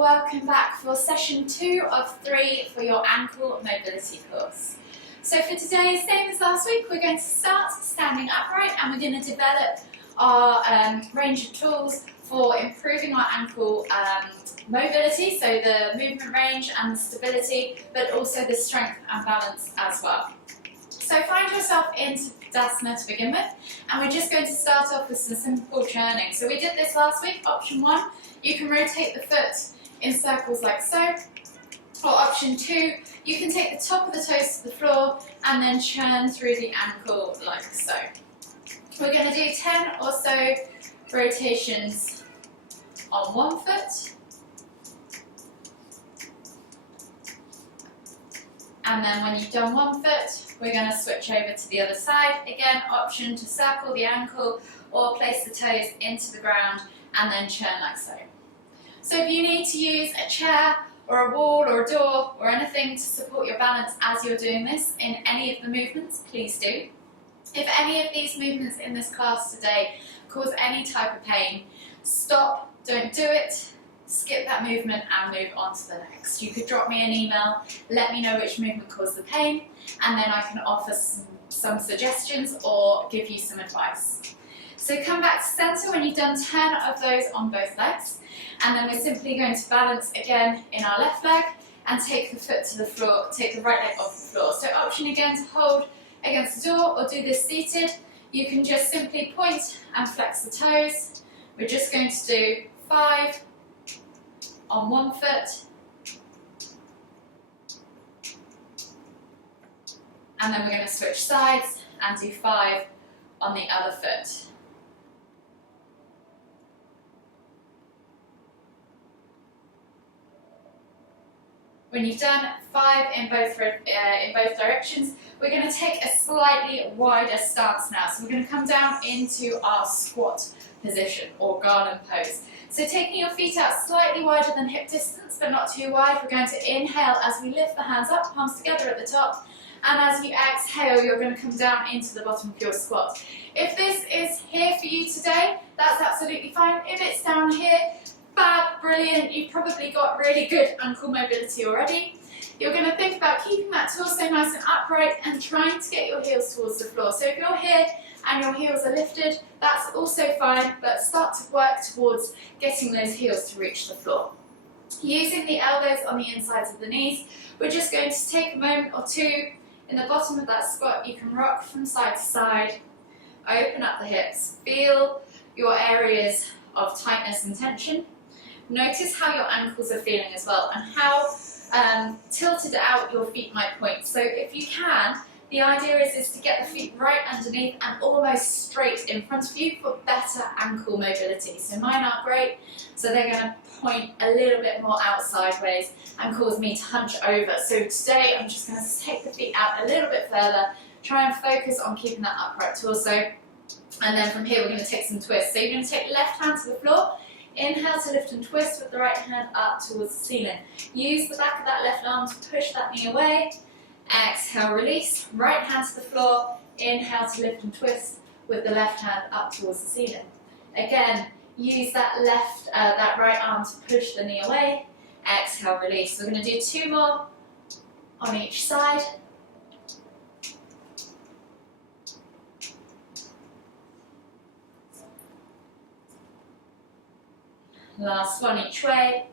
welcome back for session 2 of 3 for your ankle mobility course. So for today, same as last week, we're going to start standing upright and we're going to develop our range of tools for improving our ankle mobility, so the movement range and the stability, but also the strength and balance as well. So find yourself in Tadasana to begin with, and we're just going to start off with some simple churning. So we did this last week. Option 1, you can rotate the foot in circles like so, or option 2, you can take the top of the toes to the floor and then churn through the ankle like so. We're going to do 10 or so rotations on one foot, and then when you've done one foot, we're going to switch over to the other side. Again, option to circle the ankle or place the toes into the ground and then churn like so. So if you need to use a chair or a wall or a door or anything to support your balance as you're doing this in any of the movements, please do. If any of these movements in this class today cause any type of pain, stop, don't do it, skip that movement and move on to the next. You could drop me an email, let me know which movement caused the pain, and then I can offer some suggestions or give you some advice. So come back to centre when you've done 10 of those on both legs, and then we're simply going to balance again in our left leg and take the foot to the floor, take the right leg off the floor. So option again to hold against the door or do this seated. You can just simply point and flex the toes. We're just going to do 5 on one foot, and then we're going to switch sides and do 5 on the other foot. When you've done 5 in both directions, we're going to take a slightly wider stance now. So we're going to come down into our squat position or garland pose. So taking your feet out slightly wider than hip distance, but not too wide, we're going to inhale as we lift the hands up, palms together at the top, and as you exhale, you're going to come down into the bottom of your squat. If this is here for you today, that's absolutely fine. If it's down here, fab, brilliant, you've probably got really good ankle mobility already. You're going to think about keeping that torso nice and upright and trying to get your heels towards the floor. So if you're here and your heels are lifted, that's also fine, but start to work towards getting those heels to reach the floor. Using the elbows on the insides of the knees, we're just going to take a moment or two in the bottom of that squat. You can rock from side to side, open up the hips, feel your areas of tightness and tension. Notice how your ankles are feeling as well and how tilted out your feet might point. So if you can, the idea is to get the feet right underneath and almost straight in front of you for better ankle mobility. So mine aren't great, so they're going to point a little bit more out sideways and cause me to hunch over. So today I'm just going to take the feet out a little bit further, try and focus on keeping that upright torso, and then from here we're going to take some twists. So you're going to take left hand to the floor, inhale to lift and twist with the right hand up towards the ceiling. Use the back of that left arm to push that knee away. Exhale, release, right hand to the floor, inhale to lift and twist with the left hand up towards the ceiling. Again, use that right arm to push the knee away. Exhale, release. So we're going to do 2 more on each side. Last one each way,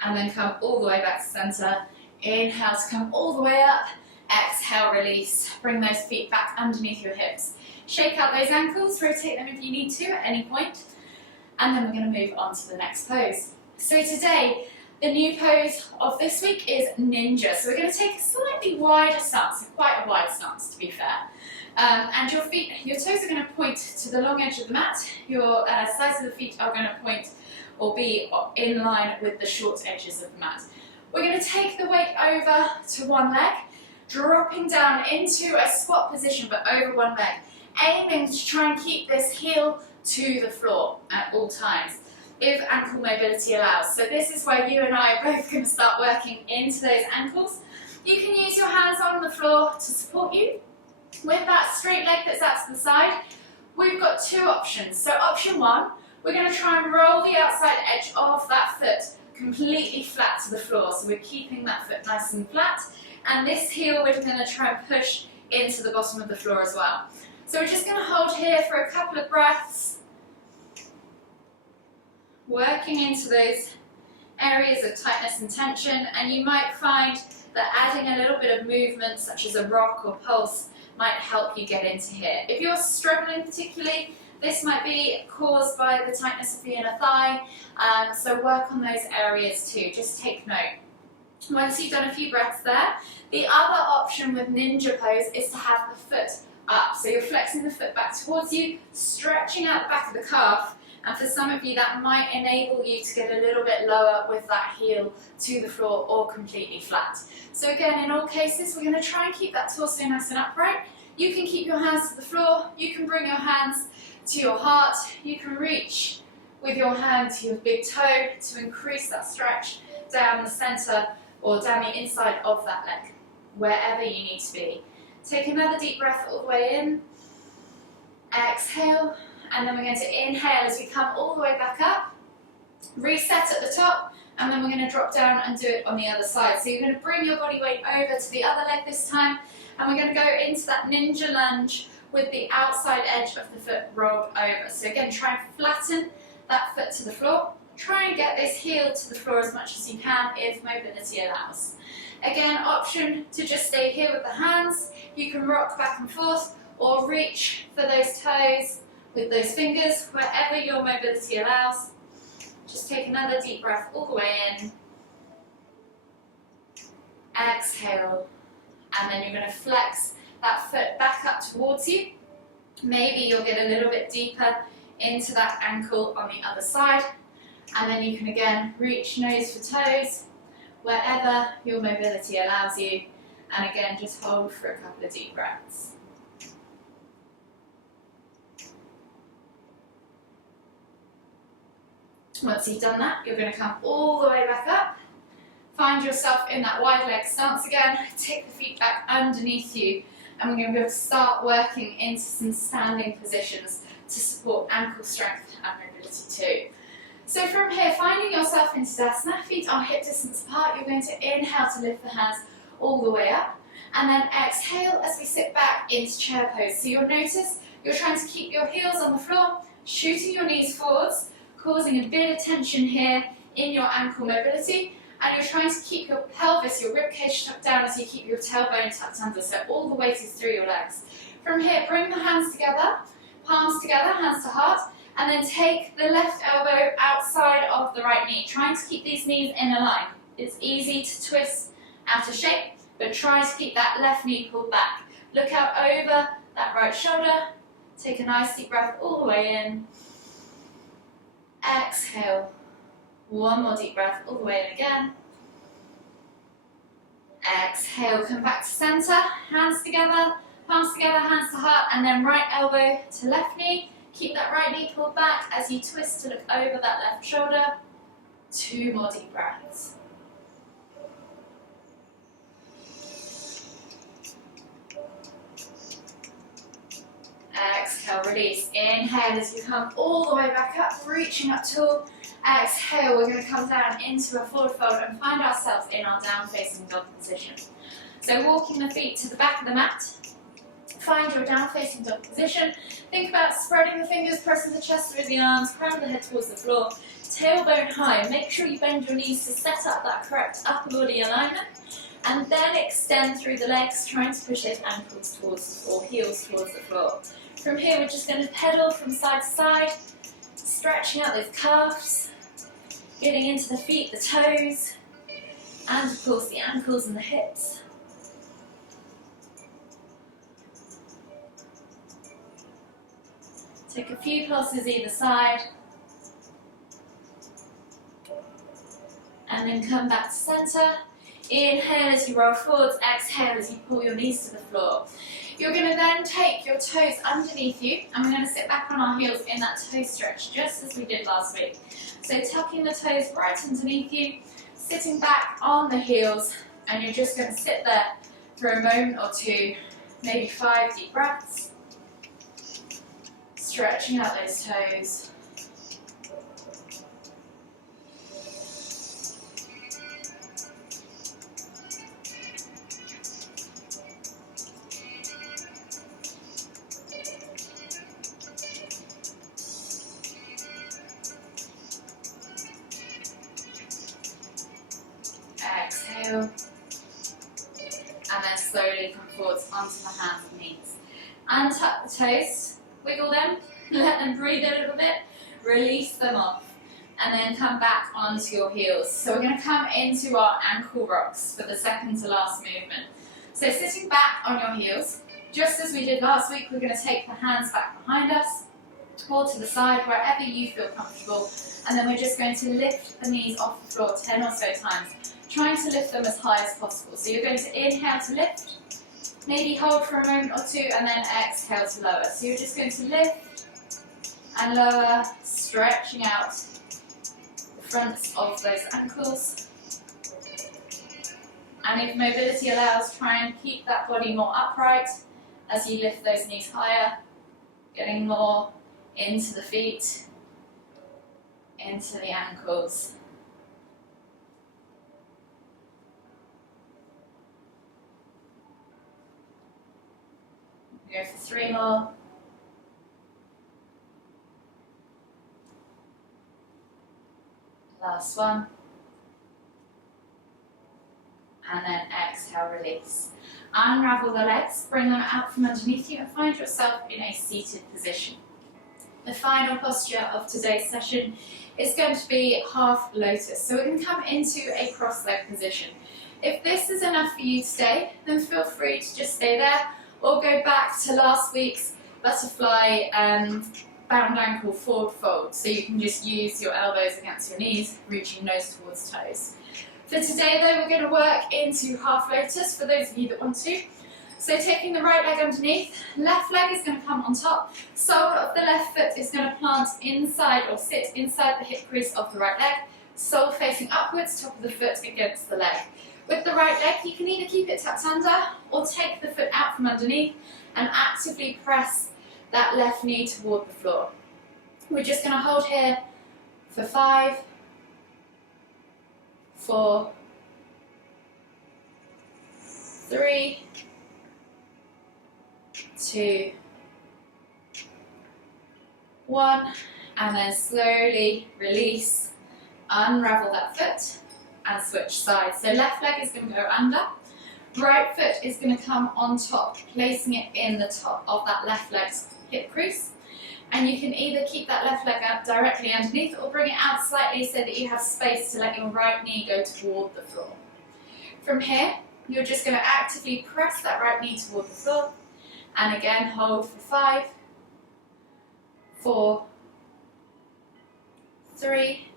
and then come all the way back to centre. Inhale to come all the way up, exhale, release. Bring those feet back underneath your hips. Shake out those ankles, rotate them if you need to at any point, and then we're going to move on to the next pose. So today, the new pose of this week is ninja. So we're going to take a slightly wider stance, quite a wide stance to be fair. And your toes are going to point to the long edge of the mat. Your sides of the feet are going to point or be in line with the short edges of the mat. We're going to take the weight over to one leg, dropping down into a squat position but over one leg, aiming to try and keep this heel to the floor at all times, if ankle mobility allows. So this is where you and I are both going to start working into those ankles. You can use your hands on the floor to support you. With that straight leg that's out to the side, we've got 2 options. So option 1, we're going to try and roll the outside edge of that foot completely flat to the floor. So we're keeping that foot nice and flat. And this heel we're going to try and push into the bottom of the floor as well. So we're just going to hold here for a couple of breaths, working into those areas of tightness and tension, and you might find that adding a little bit of movement such as a rock or pulse might help you get into here. If you're struggling particularly, this might be caused by the tightness of the inner thigh, so work on those areas too, just take note. Once you've done a few breaths there, the other option with ninja pose is to have the foot up. So you're flexing the foot back towards you, stretching out the back of the calf, and for some of you that might enable you to get a little bit lower with that heel to the floor or completely flat. So again, in all cases, we're going to try and keep that torso nice and upright. You can keep your hands to the floor, you can bring your hands to your heart, you can reach with your hand to your big toe to increase that stretch down the centre or down the inside of that leg, wherever you need to be. Take another deep breath all the way in, exhale, and then we're going to inhale as we come all the way back up, reset at the top, and then we're going to drop down and do it on the other side. So you're going to bring your body weight over to the other leg this time, and we're going to go into that ninja lunge with the outside edge of the foot rolled over. So again, try and flatten that foot to the floor. Try and get this heel to the floor as much as you can if mobility allows. Again, option to just stay here with the hands. You can rock back and forth or reach for those toes with those fingers, wherever your mobility allows. Just take another deep breath all the way in. Exhale. And then you're going to flex that foot back up towards you. Maybe you'll get a little bit deeper into that ankle on the other side. And then you can again reach nose for toes, wherever your mobility allows you. And again, just hold for a couple of deep breaths. Once you've done that, you're going to come all the way back up. Find yourself in that wide leg stance again. Take the feet back underneath you. And we're going to be able to start working into some standing positions to support ankle strength and mobility too. So from here, finding yourself in Tadasana, feet are hip distance apart, you're going to inhale to lift the hands all the way up. And then exhale as we sit back into chair pose. So you'll notice you're trying to keep your heels on the floor, shooting your knees forwards, causing a bit of tension here in your ankle mobility, and you're trying to keep your pelvis, your ribcage tucked down as you keep your tailbone tucked under, so all the weight is through your legs. From here, bring the hands together, palms together, hands to heart, and then take the left elbow outside of the right knee, trying to keep these knees in a line. It's easy to twist out of shape, but try to keep that left knee pulled back. Look out over that right shoulder, take a nice deep breath all the way in. Exhale. One more deep breath all the way in again. Exhale, come back to center, hands together, palms together, hands to heart, and then right elbow to left knee. Keep that right knee pulled back as you twist to look over that left shoulder. 2 more deep breaths. Exhale, release. Inhale as you come all the way back up, reaching up tall. Exhale, we're going to come down into a forward fold and find ourselves in our down facing dog position. So walking the feet to the back of the mat, find your down facing dog position. Think about spreading the fingers, pressing the chest through the arms, crown of the head towards the floor, tailbone high. Make sure you bend your knees to set up that correct upper body alignment. And then extend through the legs, trying to push those ankles towards the floor, heels towards the floor. From here, we're just going to pedal from side to side, stretching out those calves, getting into the feet, the toes, and of course the ankles and the hips. Take a few pulses either side, and then come back to center. Inhale as you roll forwards, exhale as you pull your knees to the floor. You're going to then take your toes underneath you, and we're going to sit back on our heels in that toe stretch, just as we did last week. So tucking the toes right underneath you, sitting back on the heels, and you're just going to sit there for a moment or two, maybe 5 deep breaths, stretching out those toes. heel, and then slowly come forwards onto the hands and knees. Untuck the toes, wiggle them, let them breathe a little bit, release them off, and then come back onto your heels. So we're going to come into our ankle rocks for the second to last movement. So sitting back on your heels, just as we did last week, we're going to take the hands back behind us, or to the side, wherever you feel comfortable, and then we're just going to lift the knees off the floor 10 or so times, trying to lift them as high as possible. So you're going to inhale to lift, maybe hold for a moment or two, and then exhale to lower. So you're just going to lift and lower, stretching out the fronts of those ankles. And if mobility allows, try and keep that body more upright as you lift those knees higher, getting more into the feet, into the ankles. Go for 3 more. Last one. And then exhale, release. Unravel the legs, bring them out from underneath you and find yourself in a seated position. The final posture of today's session is going to be half lotus. So we're going to come into a cross-leg position. If this is enough for you to stay, then feel free to just stay there or go back to last week's butterfly bound ankle forward fold. So you can just use your elbows against your knees, reaching nose towards toes. For today though, we're going to work into half lotus for those of you that want to. So taking the right leg underneath, left leg is going to come on top, sole of the left foot is going to plant inside or sit inside the hip crease of the right leg, sole facing upwards, top of the foot against the leg. With the right leg, you can either keep it tucked under or take the foot out from underneath and actively press that left knee toward the floor. We're just going to hold here for 5, 4, 3, 2, 1, and then slowly release, unravel that foot and switch sides. So left leg is going to go under, right foot is going to come on top, placing it in the top of that left leg's hip crease. And you can either keep that left leg up directly underneath or bring it out slightly so that you have space to let your right knee go toward the floor. From here, you're just going to actively press that right knee toward the floor. And again, hold for 5, 4, 3,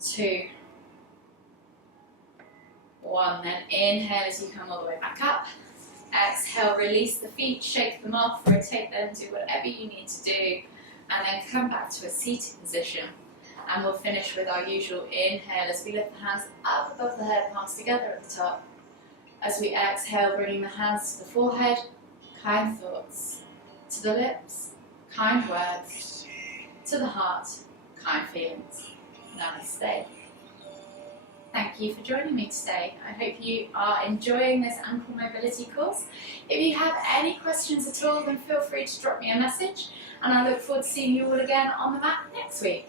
2, 1. Then inhale as you come all the way back up. Exhale, release the feet, shake them off, rotate them, do whatever you need to do. And then come back to a seated position. And we'll finish with our usual inhale as we lift the hands up above the head, palms together at the top. As we exhale, bringing the hands to the forehead, kind thoughts. To the lips, kind words. To the heart, kind feelings. Namaste. Thank you for joining me today. I hope you are enjoying this ankle mobility course. If you have any questions at all, then feel free to drop me a message, and I look forward to seeing you all again on the mat next week.